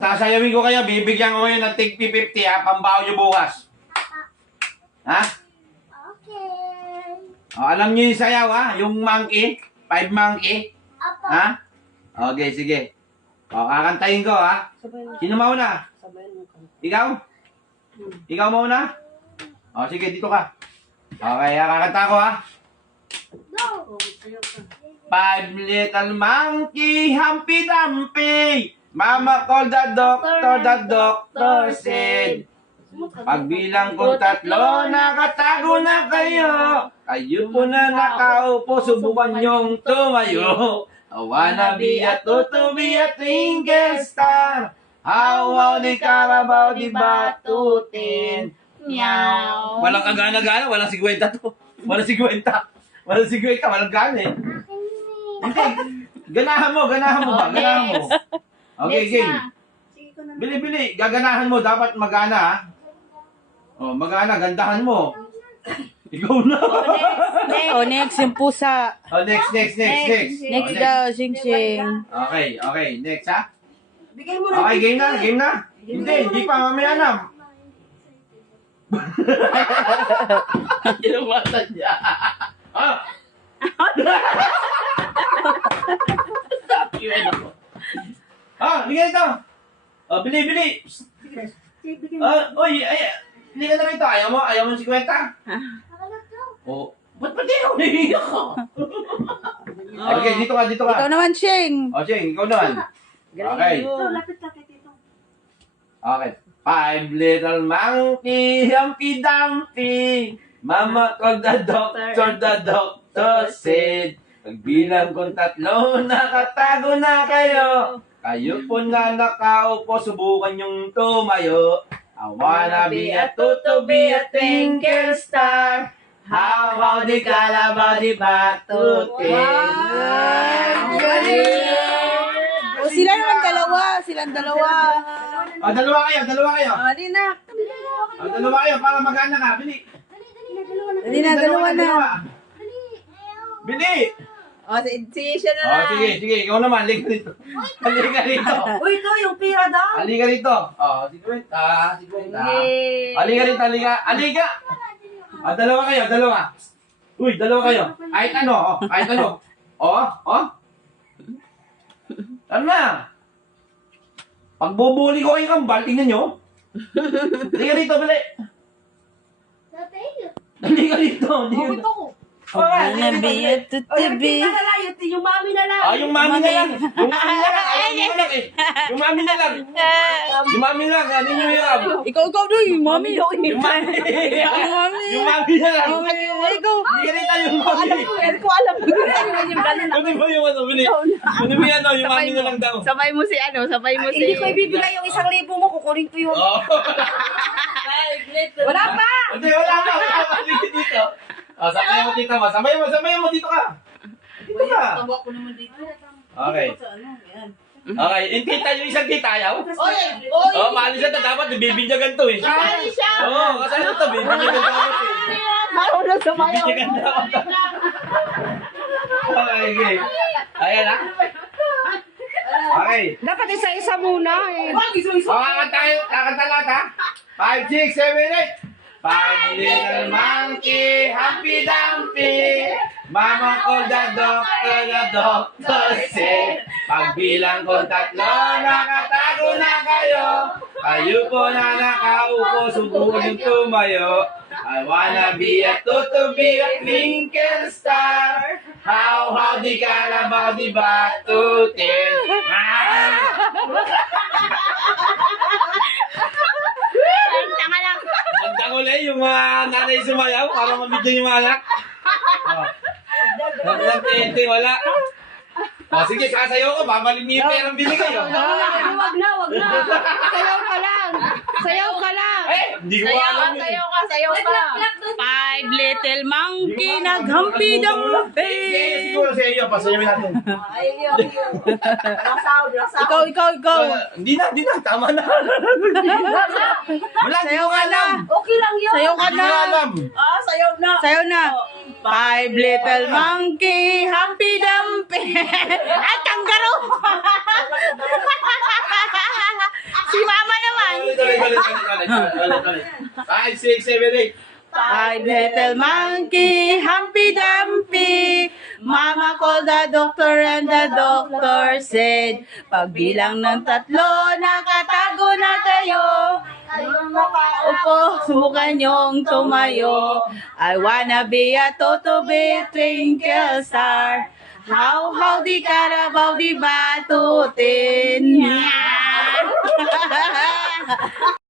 Sasayawin ko kayo, bibigyan ko kayo ng tig 50 ha, pambaho nyo bukas. Ha? Okay. O, alam nyo yung sayaw ha, yung monkey, 5 monkey. Apo. Ha? Okay, sige. O, kakantahin ko ha. Sino mauna? Ikaw? Ikaw mauna? O, sige, dito ka. Okay, kakanta ko ha. Go. 5 little monkey, Humpty Dumpty. Mama called the doctor said. Pagbilang ko 3, nakatago na kayo. Kayo po na nakaupo, subukan niyong tumayo. I wanna be a to be a twinkle star. How di Carabao di batutin. Meow. Walang kagana-gana, walang 50 to. Walang 50. Walang 50, walang gana eh. Hindi. Ganahan mo ba? Ganahan mo. Okay, Next game. na. Bili. Gaganahan mo. Dapat magana, ha? Oh, magana. Gandahan mo. Ikaw na. Oh, next yung pusa. Oh, next. Next Oh, daw, sing-sing. Okay. Next, ha? Bigay mo Okay, game na. Hindi pa. Mamaya na. Inumatan niya. Ah! Bigyan ito. Oh, bili. Oy, bili ka na rito. Ayaw mo ng 50? Oh, ba't di ako nahihiyak ka? Okay, dito ka. Ikaw naman, Shing. Oh, Cheng, ikaw naman. Okay. Lapit dito. Okay. 5 little monkey, Humpty Dumpty. Mama called the doctor said. Pagbilang kong 3, nakatago na kayo. Kayo po na nakaupo, subukan yung tumayo. I wanna be a to be a twinkle star. How di Carabao di batutin. O, sila naman dalawa. Silang dalawa. Oh, dalawa kayo. Di na. Oh, dalawa kayo para magana ka. Bili. Di na, dalawa na. Bili. O, si siya na Oh, lang. sige. Ikaw naman. Halika rito. Uy, ito yung pira daw. Halika rito. Oh, 50. Yay. Halika. Ah, dalawa kayo. Uy, dalawa kayo. Kahit ano. Oh. Ano na? Pagbubuli ko kayo kambal, tingnan nyo. Halika rito, bili. Halika rito. Wanna be a to be. Yung mami na lang. Yung mami na lang. Yung mami na lang. Ano nyo yung Ikaw doon, yung mami. Yung mami. Yung mami na lang. Ikaw. Halika rito yung mami. Hindi ko alam. Kunin mo yung bili. Kunin mo yan, yung mami na lang daw. Sabay mo si Hindi ko ibibigay yung 1,000 mo. Kukunin ko yun. Oh. Wala pa. Hindi, wala pa. Halika dito. Sabay mo dito. Sabay mo dito ka. Dito ka. Tawa ko naman dito. Okay. Okay, yung isang kita ayaw. Oy! Oh, maalis na dapat bibinyagan to eh. Mali siya! Oo, kasi ano to, bibinyagan dapat eh. Marunong sumayaw. Bibinyagan dapat. Okay. Ayan ha. Okay. Dapat isa-isa muna eh. Kakanta lahat ha. 5, 6, 7, 8. 5 little monkey, Humpty Dumpty. Mama called the doctor said. Pagbilang ko 3, nakatago na kayo. Kayo po na nakaupo, subukan yung tumayo. I wanna be a to be a twinkle star. How di Carabao di batutin. Tanga lang. Magdangol yung mga nanay sumayaw para mabidyo yung mga anak. Nagtente, wala. Sige, sasayaw ko, babalik niyo yung perang binigay. Wag na. Sayaw ka lang. Hindi ko alam yun. Sayaw ka. 5 little monkey, naghampi dumpy. Siguro sa iyo, pasayawin natin. Ikaw. Hindi na, tama na. Wala, hindi ko alam. Okay lang yun. Sayaw ka Hindi na. ko alam. Sayaw na. 5 little monkey, Humpty Dumpty. Ay, kangaroo! Ulit. 5, 6, 7, 8. Five little monkey, Humpy Dumpy. Mama called the doctor and the doctor said, pagbilang ng 3, nakatago na kayo. Upo, subukan niyong tumayo. I wanna be a toto big twinkle star. How di karabaw di batutin.